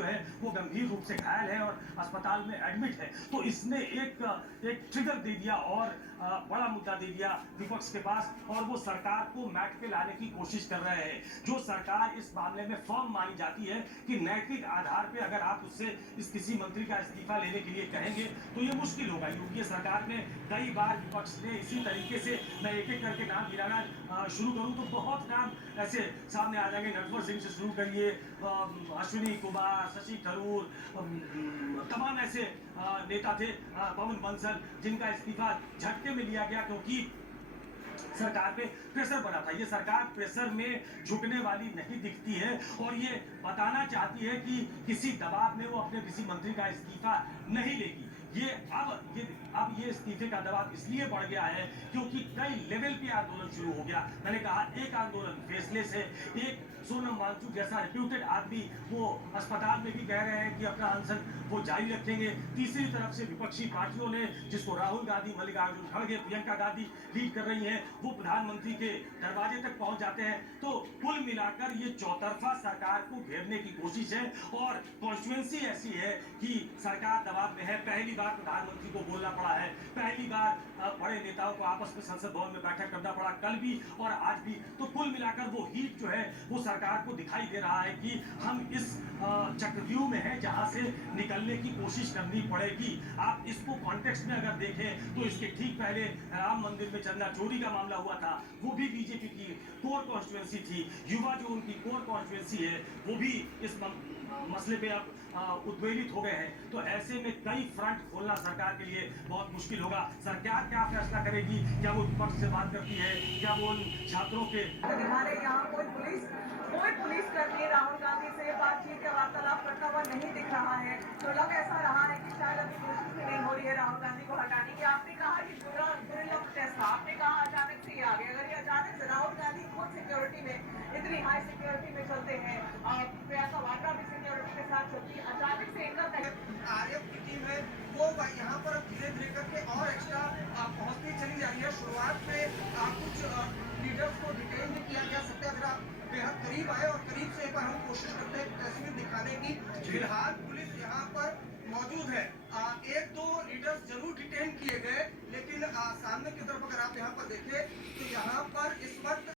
जो है वो गंभीर रूप से घायल है और अस्पताल में एडमिट है। तो इसने एक एक ट्रिगर दे दिया और बड़ा मुद्दा दे दिया विपक्ष के पास, और वो सरकार को मैट पे लाने की कोशिश कर रहे हैं। जो सरकार इस मामले में फर्म मानी जाती है कि नैतिक आधार पे अगर आप उससे इस किसी मंत्री का इस्तीफा लेने के लिए कहेंगे तो ये मुश्किल होगा। यूपीए सरकार में कई बार विपक्ष ने इसी तरीके से, मैं एक एक करके नाम गिनाना शुरू करूं तो बहुत नाम ऐसे सामने आ जाएंगे। नटवर सिंह से शुरू करिए, अश्विनी कुमार, शशि थरूर, तमाम ऐसे नेता थे, पवन बंसल, जिनका इस्तीफा झटके में लिया गया क्योंकि सरकार पे प्रेशर बना था। ये सरकार प्रेशर में झुकने वाली नहीं दिखती है और ये बताना चाहती है कि किसी दबाव में वो अपने किसी मंत्री का इस्तीफा नहीं लेगी। अब ये इस्तीफे का दबाव इसलिए बढ़ गया है क्योंकि कई लेवल पे आंदोलन शुरू हो गया। मैंने कहा एक आंदोलन फेसलेस है, एक सोनम वांगचुक जैसा रिप्यूटेड आदमी वो अस्पताल में भी कह रहे हैं कि अपना अनशन वो जारी रखेंगे। तीसरी तरफ से विपक्षी पार्टियों ने, जिसको राहुल गांधी, मल्लिकार्जुन खड़गे, प्रियंका गांधी लीड कर रही हैं, वो प्रधानमंत्री के दरवाजे तक पहुंच जाते हैं। तो कुल मिलाकर ये चौतरफा सरकार को घेरने की कोशिश है और कॉन्स्टिट्यूएंसी ऐसी है कि सरकार दबाव में है। पहली बार प्रधानमंत्री को बोलना पड़ा है, पहली बार बड़े नेताओं को आपस में संसद भवन में बैठक करना पड़ा, कल भी और आज भी। तो कुल मिलाकर वो हीट जो है वो सरकार को दिखाई दे रहा है कि हम इस चक्रव्यूह में है जहां से निकलने की कोशिश करनी पड़ेगी। आप इसको कॉन्टेक्स्ट में अगर देखें तो इसके ठीक पहले राम मंदिर में चंदा चोरी का मामला हुआ था, वो भी बीजेपी की कोर कॉन्स्टिट्यूएंसी थी। युवा जो उनकी कोर कॉन्स्टिट्यूएंसी है वो भी इस मसले पे अब उद्वेलित हो गए हैं। तो ऐसे में कई फ्रंट खोलना सरकार के लिए बहुत मुश्किल होगा। सरकार क्या फैसला करेगी? क्या वो विपक्ष से बात करती है? क्या वो उन छात्रों के हमारे यहाँ कोई पुलिस कर्मी राहुल गांधी से बातचीत या वार्तालाप करता हुआ नहीं दिख रहा है। तो लग ऐसा रहा है कि शायद अभी कोशिश नहीं हो रही है राहुल गांधी को हटाने की। आपने कहा कि बुरे लोग टेस्ट, आपने कहा अचानक से ये आ गया। अगर ये अचानक से राहुल गांधी खुद सिक्योरिटी में इतनी हाई सिक्योरिटी में चलते हैं, प्रियंका वाड्रा भी सिक्योरिटी के साथ चलती है, अचानक से इनका आरएफ की टीम है वो यहाँ पर धीरे धीरे करके और एक्स्ट्रा पहुंचती चली जा रही है। शुरुआत में कुछ लीडर्स को डिटेन भी किया जा सकता है। अगर आप बेहद करीब आए और करीब से एक बार हम कोशिश करते हैं तस्वीर दिखाने की। फिलहाल पुलिस यहाँ पर मौजूद है। एक दो लीडर्स जरूर डिटेन किए गए, लेकिन सामने की तरफ अगर आप यहाँ पर देखें तो यहाँ पर इस वक्त